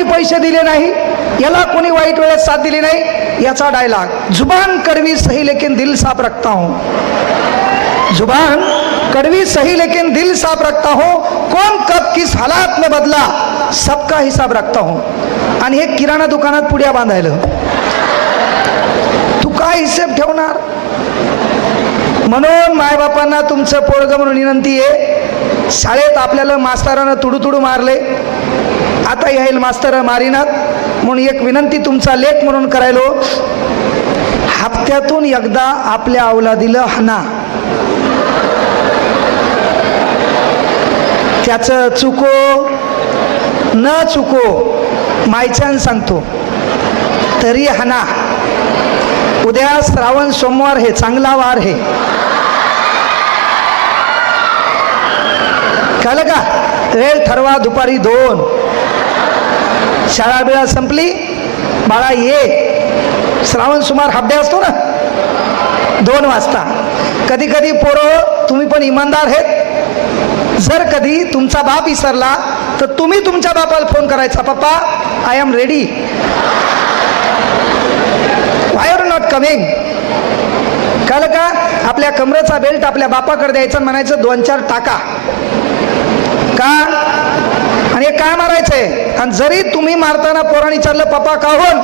कोणी पैसे दिले नाही, याला कोणी वाईट वेळेत साथ दिली नाही, याचा डायलॉग. जुबान कड़वी सही लेकिन दिल साफ रखता हूं. जुबान कड़वी सही लेकिन दिल साफ रखता हूं. कौन कब किस हालात में बदला सबका हिसाब रखता हूं. आणि हे किराणा दुकानात पुड्या बांधायला तू काय हिशेब ठेवणार? म्हणून मायबापांना तुमचं पोरग म्हणून विनंती आहे. शाळेत आपल्याला मास्तरानं तुडू मारले, आता येईल मास्तर मारीनात, म्हणून एक विनंती तुमचा लेख म्हणून करायलो. हप्त्यातून एकदा आपल्या अवलादीला हाना. त्याचं चुको न चुको मायच्यान सांगतो तरी हाना. उद्या श्रावण सोमवार हे चांगला वार हे, कळलं का? वेळ ठरवा दुपारी 2. शाळा बिळा संपली, बाळा ये. श्रावण सोमवार हाफ डे असतो ना 2 वाजता. कधी कधी पोरं तुम्ही पण इमानदार आहेत. जर कधी तुमचा बाप विसरला तर तुम्ही तुमच्या बापाला फोन करायचा, पप्पा I am ready, why are not coming. कळलं का? आपल्या कमरेचा बेल्ट आपल्या बापाकडे द्यायचा, म्हणायचं 2-4 टाका का, आणि हे काय मारायचंय. आणि जरी तुम्ही मारताना पोरांनी विचारलं पप्पा का होन,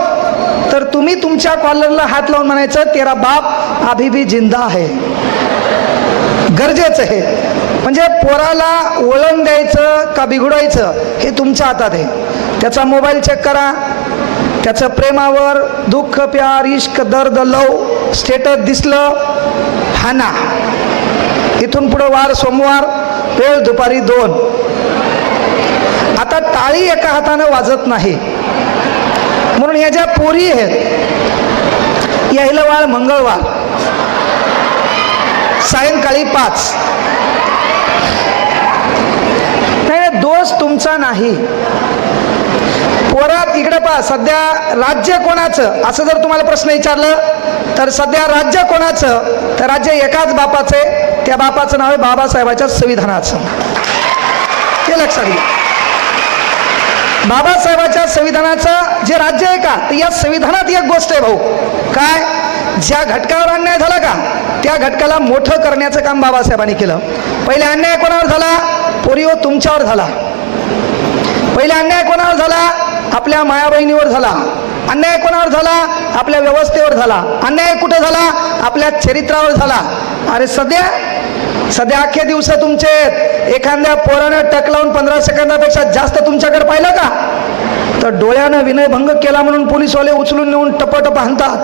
तर तुम्ही तुमच्या कॉलरला हात लावून म्हणायचं तेरा बाप अभी भी जिंदा है. गरजेचं आहे. म्हणजे पोराला वळण द्यायचं का बिघडवायचं हे तुमच्या हातात आहे. त्याचा मोबाईल चेक करा, त्याचं प्रेमावर दुःख प्यार इश्क दर्द लव स्टेटस दिसलं हाना. इथून पुढं वार सोमवार, वेळ दुपारी 2. आता टाळी एका हातानं वाजत नाही, म्हणून ह्या ज्या पोरी आहेत यायला वाळ मंगळवार सायंकाळी 5. नाही, दोष तुमचा नाही. पोरात इकडे पहा, सध्या राज्य कोणाचं असं जर तुम्हाला प्रश्न विचारलं तर सध्या राज्य कोणाचं, तर राज्य एकाच बापाचे. त्या बापाचं नाव आहे बाबासाहेबाच्या संविधानाचं. हे लक्षात घ्या. बाबासाहेबाच्या संविधानाचं जे राज्य आहे का, तर या संविधानात एक गोष्ट आहे भाऊ, काय, ज्या घटकावर अन्याय झाला का त्या घटकाला मोठं करण्याचं काम बाबासाहेबांनी केलं. पहिले अन्याय कोणावर झाला? पोरीओ तुमच्यावर झाला. पहिले अन्याय कोणावर झाला? आपल्या माया बहिणीवर झाला. अन्याय कोणावर झाला? आपल्या व्यवस्थेवर झाला. अन्याय कुठं झाला? आपल्या चरित्रावर झाला. अरे सध्या अख्खे दिवस तुमचे एखाद्या पोरानं टक लावून 15 सेकंदापेक्षा जास्त तुमच्याकडे पाहिलं का, तर डोळ्यानं विनयभंग केला म्हणून पोलीसवाले उचलून नेऊन टपटप हाणतात.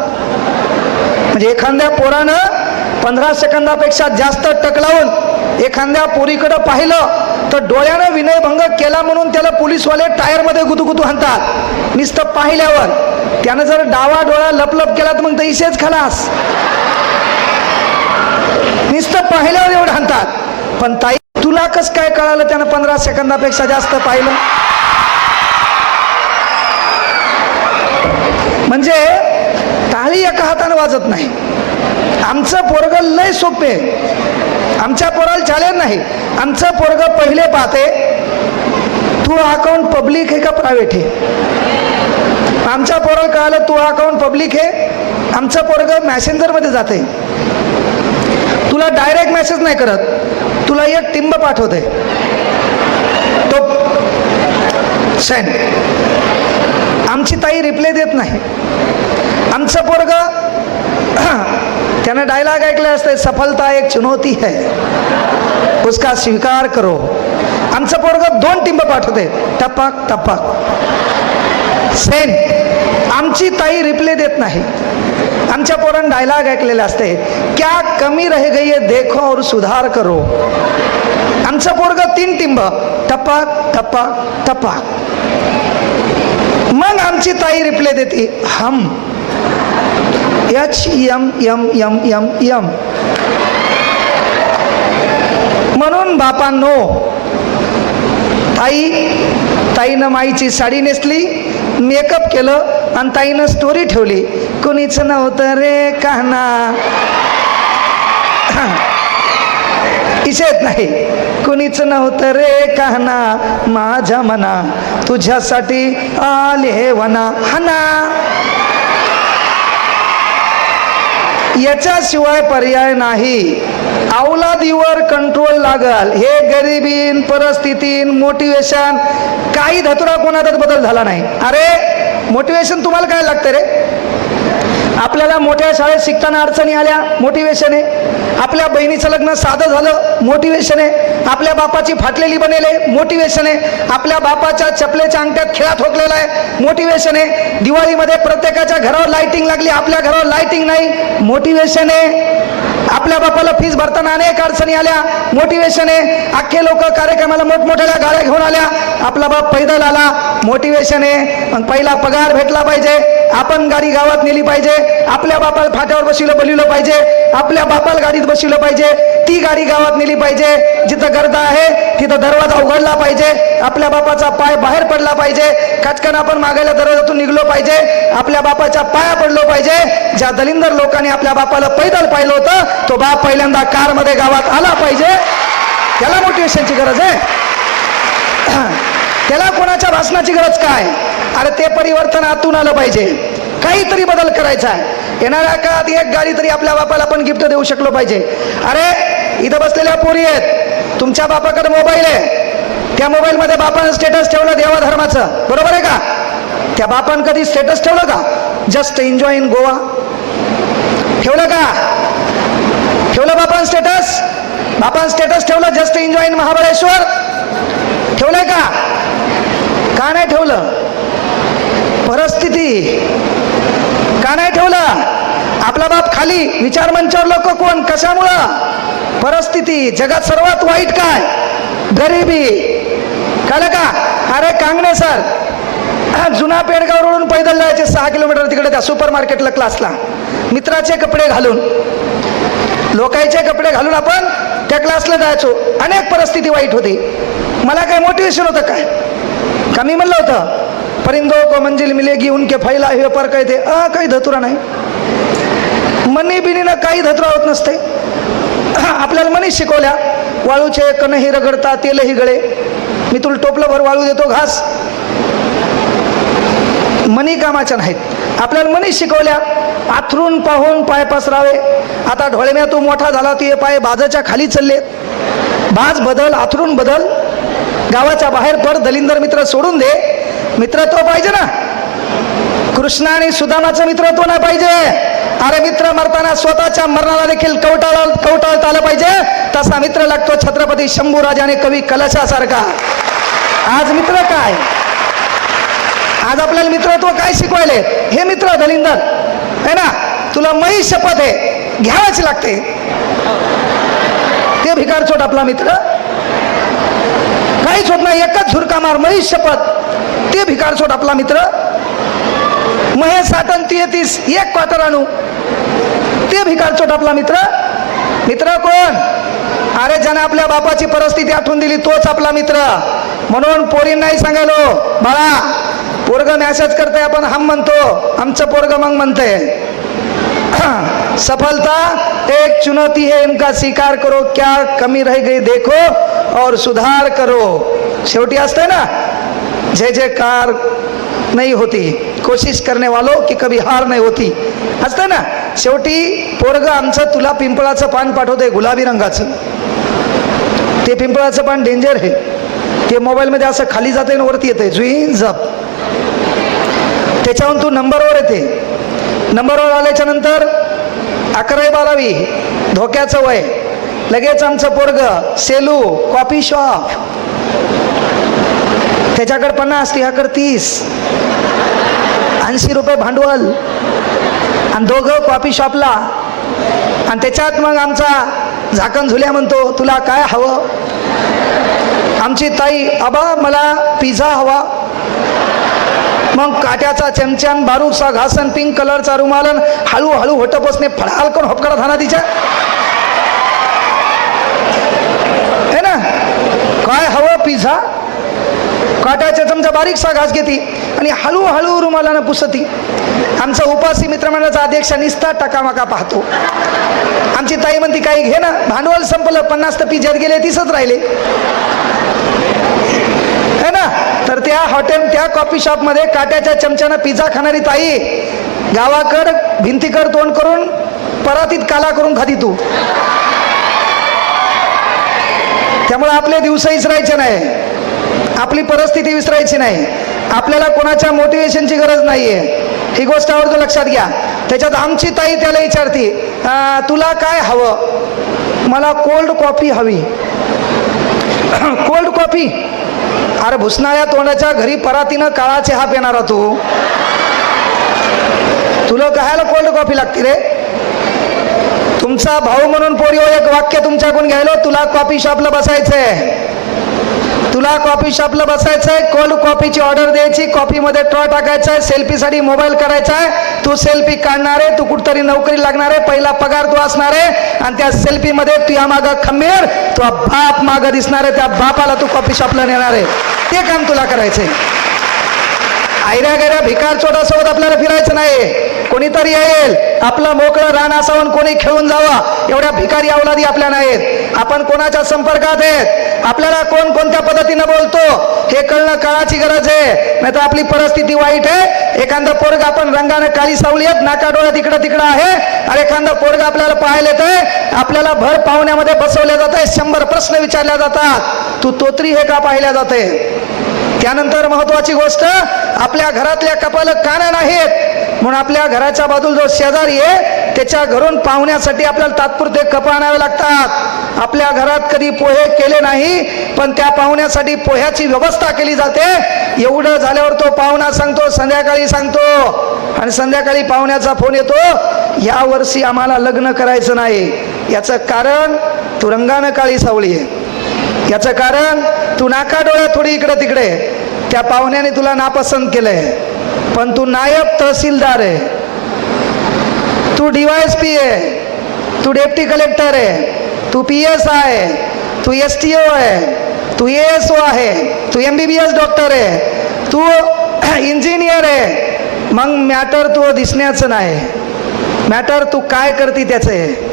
म्हणजे एखाद्या पोरानं 15 सेकंदापेक्षा जास्त टक लावून एखाद्या पोरीकडे पाहिलं तर डोळ्यानं विनयभंग केला म्हणून त्याला पोलीसवाले टायरमध्ये गुदुगुदू हाणतात. नुसतं पाहिल्यावर. त्यानं जर डावा डोळा लपलप केला तर मग तर इसेच खलास. नुसतं पाहिल्यावर एवढं हाणतात. पण ताई तुला कसं काय कळालं त्यानं 15 सेकंदापेक्षा जास्त पाहिलं? म्हणजे टाळी एका हाताने वाजत नाही. आमचं पोरग लय सोपे, आमच्या पोराला चालेल नाही. आमचं पोरग पहिले पाहते तू अकाउंट पब्लिक आहे का प्रायव्हेट आहे. आमच्या पोराला कळालं तू अकाउंट पब्लिक आहे. आमचं पोरग मॅसेंजरमध्ये जाते, तुला डायरेक्ट मेसेज नाही करत, तुला एक टिंब पाठवते, तो सेंड. आमची ताई रिप्लाय देत नाही. आमचं पोरग त्याने डायलॉग ऐकले असते, सफलता एक चुनौती है उसका स्वीकार करो. आमचं पोरग 2 टिंब पाठवते, टपाक टपाक सेंड. आमची ताई रिप्लाय देत नाही. आमच्या पोरांनी डायलॉग ऐकलेले असते, क्या कमी रह गई है देखो और सुधार करो. आमचं पोरग 3 टिंब टपाक टपाक टपाक. मग आमची ताई रिप्लाय देते हम HMMMM. म्हणून बापांनो, ताईनं माईची साडी नेसली, मेकअप केलं आणि ताईनं स्टोरी ठेवली, कोणीच नव्हतं रे काना. इशेत नाही. कुणीच नव्हतं रे कहना माझ्या मना, तुझ्यासाठी आले वना हना. याच्याशिवाय पर्याय नाही. औलादीवर कंट्रोल लागल. हे गरिबीन, परिस्थितीन, मोटिवेशन, काही धतुरा कोणातच बदल झाला नाही. अरे मोटिवेशन तुम्हाला काय लागतं रे? आपल्याला मोठ्या शाळेत शिकताना अडचणी आल्या, मोटिवेशन आहे. आपल्या बहिणीचं लग्न साधं झालं, मोटिवेशन आहे. आपल्या बापाची फाटलेली बनेले, मोटिवेशन आहे. आपल्या बापाच्या चपलेच्या अंगठ्यात खिळा ठोकलेला आहे, मोटिवेशन आहे. दिवाळीमध्ये प्रत्येकाच्या घरावर लाइटिंग लागली, आपल्या घरावर लाइटिंग नाही, मोटिवेशन आहे. आपल्या बापाला फीस भरताना अनेक अडचणी आल्या, मोटिवेशन आहे. अख्खे लोक कार्यक्रमाला मोठमोठ्या गाड्या घेऊन आल्या, आपला बाप पैदल आला, मोटिवेशन आहे. मग पहिला पगार भेटला पाहिजे, आपण गाडी गावात नेली पाहिजे, आपल्या बापाला फाट्यावर बोलिवलं पाहिजे, आपल्या बापाला गाडीत बसवलं पाहिजे, ती गाडी गावात नेली पाहिजे. जिथं गर्दा आहे तिथं दरवाजा उघडला पाहिजे, आपल्या बापाचा पाय बाहेर पडला पाहिजे, खचकन आपण मागायला दरवाजातून निघलो पाहिजे, आपल्या बापाच्या पाया पडलो पाहिजे. ज्या दलिंदर लोकांनी आपल्या बापाला पैदल पाहिलं होतं, तो बाप पहिल्यांदा कारमध्ये गावात आला पाहिजे. त्याला मोटिवेशनची गरज आहे. त्याला कोणाच्या भाषणाची गरज काय? अरे ते परिवर्तन आतून आलं पाहिजे, काहीतरी बदल करायचा आहे. येणाऱ्या काळात एक गाडी तरी आपल्या बापाला आपण गिफ्ट देऊ शकलो पाहिजे. अरे इथं बसलेल्या पोरी आहेत, तुमच्या बापाकडे मोबाईल आहे, त्या मोबाईलमध्ये बापानं स्टेटस ठेवलं देवा धर्माचं, बरोबर आहे का? त्या बापानं कधी स्टेटस ठेवलं का? जस्ट एन्जॉय इन गोवा ठेवलं का? ठेवलं बापानं स्टेटस? बापानं स्टेटस ठेवलं जस्ट एन्जॉय इन महाबळेश्वर? ठेवलंय का? का नाही ठेवलं? परिस्थिती. का नाही ठेवलं? आपला बाप खाली, विचार मंचावर लोक कोण, कशामुळं? परिस्थिती. जगात सर्वात वाईट काय? गरिबी. कळलं का? अरे कांगणे सर जुना पेडगाववरून पैदल जायचे 6 किलोमीटर तिकडे त्या सुपर मार्केटला क्लासला, मित्राचे कपडे घालून, लोकांचे कपडे घालून आपण त्या क्लासला जायचो. अनेक परिस्थिती वाईट होती. मला काय मोटिवेशन होतं काय? का मी म्हणलं होतं परिंदो को मंजिल मिलेगी उनके फैला हे पर काय ते काही धतुरा नाही. मनी बिनीनं काही धतुरा होत नसते. आपल्याला मनीच शिकवल्या, वाळूचे कणही रगडता तेलही गळे, मी तुला टोपलं भर वाळू देतो घास. मनी कामाच्या नाहीत. आपल्याला मनीच शिकवल्या, आथरून पाहून पाय पसरावे. आता ढोळम्या तू मोठा झाला, ते पाय बाजाच्या खाली चालले, बाज बदल, आथरून बदल, गावाच्या बाहेर पड, दलिंदर मित्र सोडून दे. मित्रत्व पाहिजे ना. कृष्ण आणि सुदामाचं मित्रत्व नाही पाहिजे. अरे मित्र मरताना स्वतःच्या मरणाला देखील कवटाळता आलं पाहिजे, तसा मित्र लागतो छत्रपती शंभूराज आणि कवी कलशासारखा. आज मित्र काय? आज आपल्याला मित्रत्व काय शिकवायले? हे मित्र दलिंदर आहे ना, तुला मही शपथ आहे, घ्यावंच लागते. ते भिकारचोट आपला मित्र काहीच होत नाही, एकच झुरका मार, मही शपथ. ते भिकारचोट आपला मित्र. महे 60-30 एक क्वार्टर आणू, ते भिकारचोट आपला मित्र. मित्र कोण? अरे ज्याने आपल्या बापाची परिस्थिती आठवून दिली तोच आपला मित्र. म्हणून पोरींनाही सांगायलो, बाळा पोरग मॅसेज करते, आपण हम म्हणतो, आमचं पोरग मग म्हणते. सफलता एक चुनौती है, इनका स्वीकार करो, क्या कमी रह गई देखो और सुधार करो. शेवटी असते ना, जय जयकार नहीं होती, कोशिश करने वालों की कभी हार नहीं होती, असते ना. शेवटी पोरग आमचं तुला पिंपळाचं पान पाठवते, गुलाबी रंगाचं. ते पिंपळाचं पान डेंजर आहे. ते मोबाईलमध्ये असं खाली जाते आणि वरती येते, जुई जप. त्याच्याहून तू नंबरवर येते. नंबरवर आल्याच्या नंतर 11-12 धोक्याचं वय. लगेच आमचं पोरग सेलू कॉफी शॉप, त्याच्याकडे 50, त्याच्याकडे 30, 80 रुपये भांडवल, आणि दोघं कॉफी शॉपला. आणि त्याच्यात मग आमचा झाकण झुल्या म्हणतो, तुला काय हवं? आमची ताई, आबा मला पिझ्झा हवा. मग काट्याचा चमच्यान, बारूदचा घासन, पिंक कलरचा रुमालन, हळूहळू होट बसणे, फडाल करून होपकडा थाना तिच्या. है ना, काय हवं? पिझ्झा. काट्याचा चमचा बारीकसा घास घेते आणि हळूहळू रुमालानं पुसती. आमचा उपासी मित्रमंडळाचा अध्यक्ष निस्ता टकामका पाहतो. आमची ताई म्हणती काही घे ना, भांडवल संपलं, 50 तर पिज्यात गेले, 30च राहिले है ना. तर त्या हॉटेल त्या कॉफी शॉपमध्ये काट्याच्या चमच्यानं पिझ्झा खाणारी ताई गावाकड भिंतीकड तोंड करून परातीत काला करून खाती तू. त्यामुळे आपले दिवस विसरायचे नाही, आपली परिस्थिती विसरायची नाही. आपल्याला कोणाच्या मोटिवेशनची गरज नाहीये, ही गोष्ट आवर्जून लक्षात घ्या. त्याच्यात आमची ताई त्याला विचारते, तुला काय हवं? मला कोल्ड कॉफी हवी. Cold coffee? अरे भुसणाऱ्या तोंडाच्या घरी परातीनं काळा चहा पिणारा तू, तुला कहायला कोल्ड कॉफी लागते रे? तुमचा भाऊ म्हणून पोरी एक वाक्य तुमच्याकडून घ्यायलो, तुला कॉफी शॉपला बसायचंय, तुला कॉफी शॉपला बसायचंय, कोल्ड कॉफीची ऑर्डर द्यायची, कॉफीमध्ये ट्रॉ टाकायचा आहे, सेल्फीसाठी मोबाईल करायचा आहे, तू सेल्फी काढणार आहे, तू कुठतरी नोकरी लागणार आहे, पहिला पगार तू असणार आहे आणि त्या सेल्फीमध्ये तुझ्या मागं खंबीर तुझा बाप मागं दिसणार आहे, त्या बापाला तू कॉफी शॉपला नेणार आहे. ते काम तुला करायचंय. आयऱ्या गैऱ्या भिकार चोटासोबत आपल्याला फिरायचं नाही. कोणीतरी येईल, आपलं मोकळं रान असावं, कोणी खेळून जावं, एवढ्या भिकारी अवलादी आपल्या नाहीत. आपण कोणाच्या संपर्कात आहेत, आपल्याला कोण कोणत्या पद्धतीनं बोलतो हे कळणं काळाची गरज आहे. नाही तर आपली परिस्थिती वाईट आहे. एखादं पोरग आपण रंगाने काळी सावली आहेत, नाका डोळ्यात इकडं तिकडं आहे, आणि एखादं पोरग आपल्याला पाहायला येतंय, आपल्याला भर पाहुण्यामध्ये बसवल्या जात आहे, 100 प्रश्न विचारल्या जातात, तू तोत्री हे का पाहिल्या जाते. त्यानंतर महत्वाची गोष्ट, आपल्या घरातल्या कपाल काना नाहीत म्हणून आपल्या घराच्या बाजूला जो शेजारी आहे त्याच्या घरून पाहुण्यासाठी आपल्याला तात्पुरते कप आणावे लागतात. आपल्या घरात कधी पोहे केले नाही, पण त्या पाहुण्यासाठी पोह्याची व्यवस्था केली जाते. एवढं झाल्यावर तो पाहुणा सांगतो, संध्याकाळी सांगतो, आणि संध्याकाळी पाहुण्याचा फोन येतो, या वर्षी आम्हाला लग्न करायचं नाही. याचं कारण तू रंगानं काळी सावळी आहे, याचं कारण तू नाका डोळ्यात थोडी इकडे तिकडे. त्या पाहुण्याने तुला नापसंत केलंय, पण तू नायब तहसीलदार आहे, तू DYSP आहे, तू डेप्टी कलेक्टर आहे, तू PSI आहे, तू STO आहे, तू ASO आहे, तू MBBS डॉक्टर आहे, तू इंजिनियर आहे. मग मॅटर तू दिसण्याचं नाही, मॅटर तू काय करते त्याचं आहे,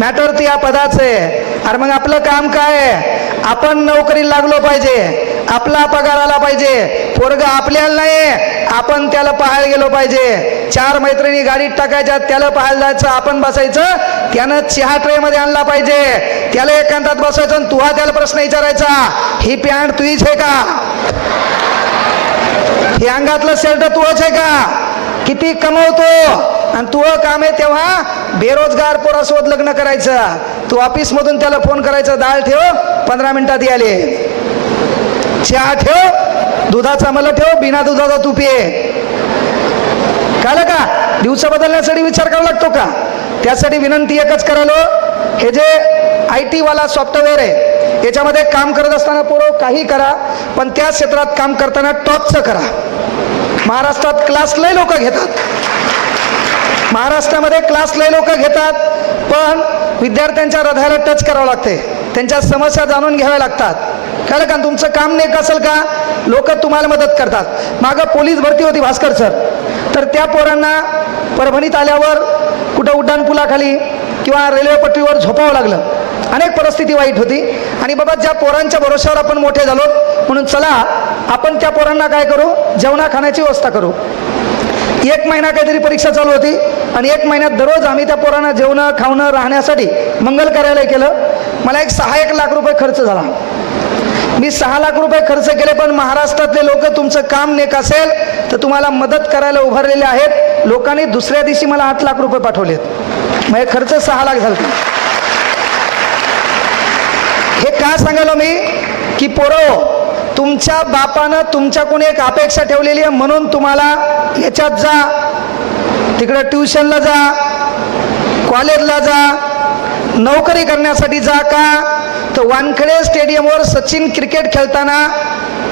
मॅटर तू या पदाचं आहे. अरे मग आपलं काम काय आहे? आपण नोकरीला लागलो पाहिजे, आपला पगार आला पाहिजे. पोरग आपल्याला नाही, आपण त्याला पाहायला गेलो पाहिजे. 4 मैत्रिणी गाडीत टाकायच्या, त्याला पाहायला जायचं, आपण बसायचं, त्यानं चहा ट्रे मध्ये आणला पाहिजे, त्याला एकांतात बसायचं आणि तुहा त्याला प्रश्न विचारायचा, ही पॅन्ट तुझीच आहे का, हे अंगातलं शर्ट तुझंच आहे का, किती कमवतो, आणि तुझं काम आहे तेव्हा बेरोजगार पोरासोबत लग्न करायचं. तू ऑफिस मधून त्याला फोन करायचं, डाळ ठेव 15 मिनिटात याले, चहा ठेव, दुधाचा मला ठेव, बिना दुधाचा तू पिये. कळलं का? दिवस बदलण्यासाठी विचार करावा लागतो का? त्यासाठी विनंती एकच करालो, हे जे IT वाला सॉफ्टवेअर आहे याच्यामध्ये काम करत असताना पोरं काही करा, पण त्या क्षेत्रात काम करताना टॉपचं करा. महाराष्ट्रात क्लास लय लोक घेतात, महाराष्ट्रामध्ये क्लास लय लोक घेतात, पण विद्यार्थ्यांच्या हृदयाला टच करावं लागते, त्यांच्या समस्या जाणून घ्याव्या लागतात. कळलं का? तुमचं काम नाही असेल का, लोक तुम्हाला मदत करतात. मागं पोलीस भरती होती भास्कर सर, तर त्या पोरांना परभणीत आल्यावर कुठं उड्डाणपुलाखाली किंवा रेल्वे पटरीवर झोपावं लागलं. अनेक परिस्थिती वाईट होती, आणि बाबा ज्या पोरांच्या भरोश्यावर आपण मोठे झालो म्हणून चला आपण त्या पोरांना काय करू, जेवणा खाण्याची व्यवस्था करू. 1 महिना काहीतरी परीक्षा चालू होती, आणि 1 महिन्यात दररोज आम्ही त्या पोरांना जेवणं खावणं राहण्यासाठी मंगल कार्यालय केलं. मला एक 6-1 लाख रुपये खर्च झाला. मी 6 लाख रुपये खर्च केले, पण महाराष्ट्रातले लोक तुमचं काम नेक असेल तर तुम्हाला मदत करायला उभारलेले आहेत. लोकांनी दुसऱ्या दिवशी मला 8 लाख रुपये पाठवलेत, म्हणजे खर्च 6 लाख झाला. हे का सांगालो मी, की पोरो तुमच्या बापानं तुमच्याकडून एक अपेक्षा ठेवलेली आहे, म्हणून तुम्हाला याच्यात जा, तिकडे ट्युशनला जा, कॉलेजला जा, नोकरी करण्यासाठी जा. का तर वानखेडे स्टेडियमवर सचिन क्रिकेट खेळताना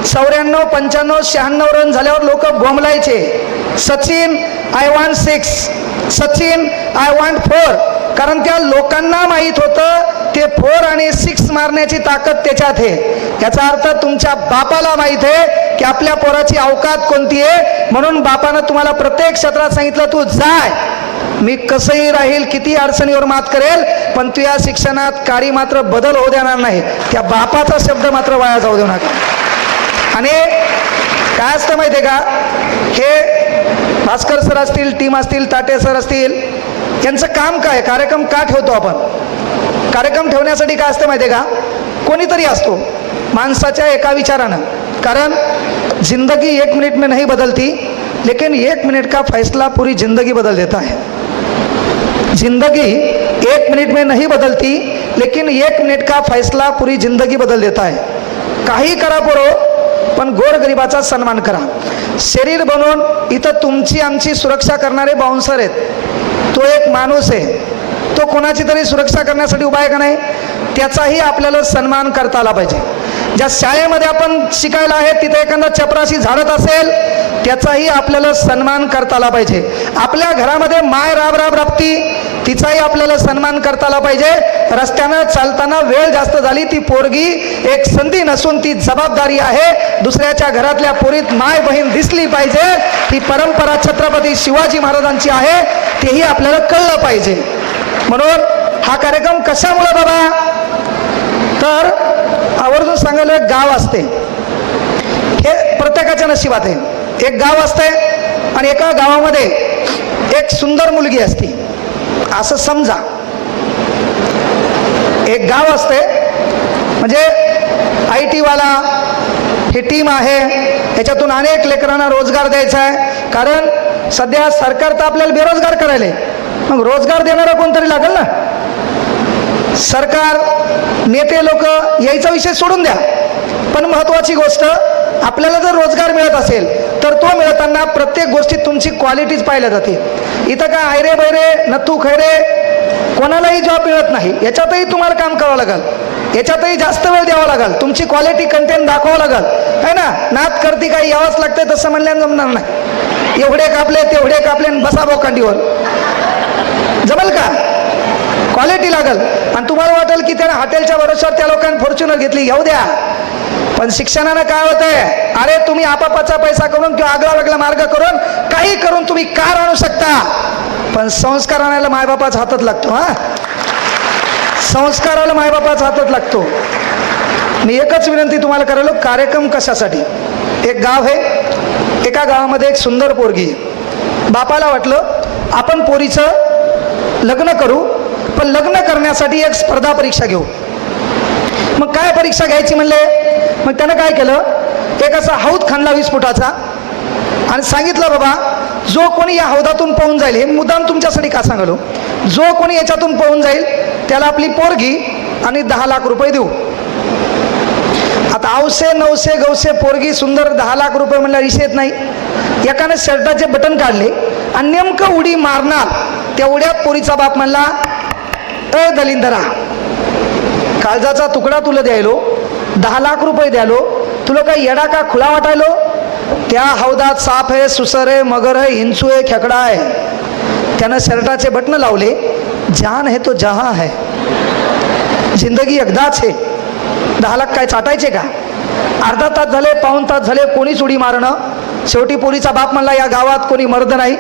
94, 95, 96 रन झाल्यावर लोक बोंबलायचे, Sachin I want 6, Sachin I want 4. कारण त्या लोकांना माहीत होतं ते 4 आणि 6 मारण्याची ताकद त्याच्यात आहे. याचा अर्थ तुमच्या बापाला माहित आहे की आपल्या पोराची अवकात कोणती आहे, म्हणून बापानं तुम्हाला प्रत्येक क्षेत्रात सांगितलं तू जाय, मी कसंही राहील, किती अडचणीवर मात करेल, पण तू या शिक्षणात काळी मात्र बदल होऊ देणार नाही. त्या बापाचा शब्द मात्र वाया जाऊ देऊ नका. आणि काय असतं माहिती आहे का, हे भास्कर सर असतील, टीम असतील, टाटे सर असतील, यांचं काम काय, कार्यक्रम का ठेवतो आपण? कार्यक्रम ठेवण्यासाठी काय असतं माहिती आहे का, कोणीतरी असतो माणसाच्या एका विचारानं. कारण जिंदगी 1 मिनट में नहीं बदलती, लेकिन 1 मिनट का फैसला पूरी जिंदगी बदल देता है. जिंदगी 1 मिनट में नहीं बदलती, लेकिन 1 मिनट का फैसला पूरी जिंदगी बदल देता है. काही करा पोरो, पण गोरगरिबाचा सन्मान करा. शरीर बनवून इथं तुमची आमची सुरक्षा करणारे बाउन्सर आहेत. तो एक माणूस आहे, तो कोणाची तरी सुरक्षा करण्यासाठी उभा आहे का नाही, त्याचाही आपल्याला सन्मान करता आला पाहिजे. ज्या शाळेमध्ये आपण शिकायला आहे तिथे एखादा चपराशी झाडत असेल, त्याचाही आपल्याला सन्मान करता आला पाहिजे. आपल्या घरामध्ये माय राब राब राबती, तिचाही आपल्याला सन्मान करता आला पाहिजे. रस्त्यानं चालताना वेळ जास्त झाली, ती पोरगी एक संधी नसून ती जबाबदारी आहे. दुसऱ्याच्या घरातल्या पोरीत माय बहीण दिसली पाहिजे, ही परंपरा छत्रपती शिवाजी महाराजांची आहे, तेही आपल्याला कळलं पाहिजे. म्हणून हा कार्यक्रम कशामुळे बाबा, तर आवर्जून सांगायला एक गाव असते, हे प्रत्येकाच्या नशिबात आहे. एक गाव असते आणि एका गावामध्ये एक सुंदर मुलगी असते. असं समजा एक गाव असते, म्हणजे IT वाला ही टीम आहे, याच्यातून अनेक लेकरांना रोजगार द्यायचा आहे. कारण सध्या सरकार तर आपल्याला बेरोजगार करायला, मग रोजगार देणारा कोणतरी लागेल ना. सरकार, नेते लोक यायचा विषय सोडून द्या, पण महत्त्वाची गोष्ट, आपल्याला जर रोजगार मिळत असेल तर तो मिळताना प्रत्येक गोष्टीत तुमची क्वालिटीज पाहिल्या जाते. इथं काय आयरे बैरे नथू खैरे कोणालाही जॉब मिळत नाही, याच्यातही तुम्हाला काम करावं लागेल, याच्यातही जास्त वेळ द्यावा लागेल, तुमची क्वालिटी कंटेंट दाखवावं लागेल, है ना. नात करती काही यावंच लागतंय, तसं म्हणल्यानं जमणार नाही. एवढे कापले तेवढे कापले बसा बोकांडीवर, जमल का? क्वालिटी लागल. आणि तुम्हाला वाटेल की त्या हॉटेलच्या भरोश्यावर त्या लोकांनी फॉर्च्युनर घेतली, घेऊ द्या, पण शिक्षणानं काय होतंय, अरे तुम्ही आपापाचा पैसा करून किंवा आगळा वेगळा मार्ग करून काही करून तुम्ही कार आणू शकता, पण संस्कार आणायला मायबापाच हातात लागतो. हा, संस्काराला मायबापाच हातात लागतो. मी एकच विनंती तुम्हाला करायलो, कार्यक्रम कशासाठी, एक गाव आहे, एका गावामध्ये एक सुंदर पोरगी, बापाला वाटलं आपण पोरीचं लग्न करू, पण लग्न करण्यासाठी एक स्पर्धा परीक्षा घेऊ. मग काय परीक्षा घ्यायची म्हणले, मग त्यानं काय केलं, एक असा हौद खणला 20 फुटाचा आणि सांगितलं बाबा जो कोणी या हौदातून पळून जाईल, हे मुद्दाम तुमच्यासाठी का सांगलो, जो कोणी याच्यातून पळून जाईल त्याला आपली पोरगी आणि 10 लाख रुपये देऊ. आता 800 900 गवसे पोरगी सुंदर, 10 लाख रुपये म्हणल्या विषयच नाही. एकाने शर्टाचे बटन काढले आणि नेमकं उडी मारणार तेवढ्यात पोरीचा बाप म्हणला, ए दलिंदरा, काळजाचा तुकडा तुला द्यायलो, 10 लाख रुपये द्यालो, तुला काही येडा का खुला वाटायलो, त्या हौदात साप आहे, सुसर आहे, मगर आहे, हिंचू आहे, खेकडा आहे. त्यानं शर्टाचे बटन लावले, जान है तो जहां है, जिंदगी एकदाच आहे, 10 लाख काय चाटायचे का? अर्धा तास झाले, पाऊण तास झाले, कोणीच उडी मारणं. शेवटी पोरीचा बाप म्हणला, या गावात कोणी मर्द नाही,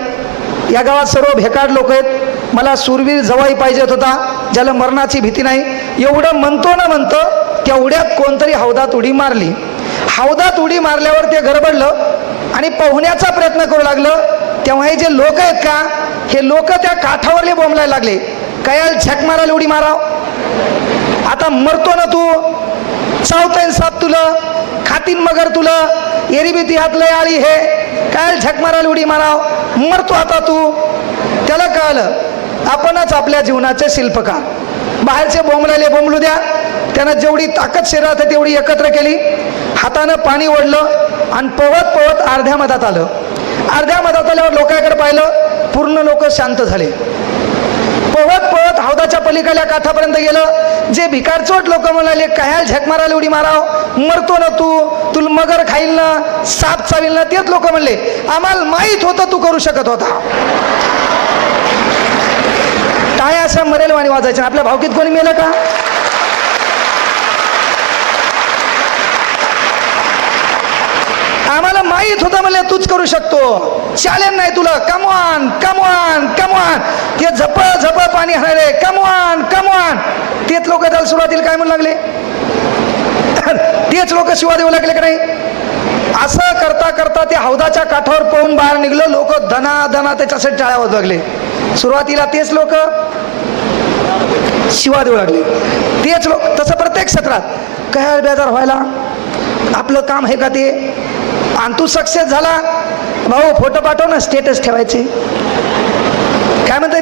या गावात सर्व भेकाड लोक आहेत, मला सूरवीर जवाई पाहिजेत होता ज्याला मरणाची भीती नाही. एवढं म्हणतो ना म्हणतं तेवढ्यात कोणतरी हौदात उडी मारली. हौदात उडी मारल्यावर ते गडबडलं आणि पोहण्याचा प्रयत्न करू लागलं. तेव्हा हे जे लोक आहेत का, हे लोक त्या काठावरले बोंबलायला लागले, काय झक मारायला उडी माराव, आता मरतो ना तू, चावतय साप तुला, खातीन मगर तुला, एरी भीती हात लय आली, हे काय झक मारायला उडी माराव, मरतो आता तू. त्याला कळलं आपणच आपल्या जीवनाचे शिल्पकार, बाहेरचे बोंबलायले बोंबलू द्या. त्यानं जेवढी ताकद शरीरात आहे तेवढी एकत्र केली, हातानं पाणी ओढलं आणि पवत पवत अर्ध्या मधात आलं. अर्ध्या मधात आल्यावर लोकांकडे पाहिलं, पूर्ण लोक शांत झाले. पवत पवत हौदाच्या पलीकडल्या काठापर्यंत गेलं. जे भिकारचोट लोक म्हणाले, काय झक मारायला उडी माराव, मरतो ना तू, तुला मगर खाईल ना, साप चावील ना, तेच लोक म्हणले आम्हाला माहीत होतं तू करू शकत होता. टाळ्या अशा मरेल वाणी वाजायच्या. आपल्या भावकीत कोणी मेलं का? माहित होतं म्हणले तूच करू शकतो, चॅलेंज नाही तुला, कमवान कमवान कमवान. ते झप झप पाणी हाणारे, कमवान कमवान. तेच लोक त्याला सुरुवातीला काय म्हणू लागले, तेच लोक शिवा देऊ लागले का नाही. असं करता करता ते हौदाच्या काठावर पळून बाहेर निघलो. लोक धना धना त्याच्यासाठी टाळ्या वाजवू लागले. सुरुवातीला तेच लोक शिवा देऊ लागले, तेच लोक. तसं प्रत्येक क्षेत्रात काय बेजार व्हायला, आपलं काम आहे का ते. आणि तू सक्सेस झाला भाऊ, फोटो पाठव ना, स्टेटस ठेवायचे. काय म्हणतात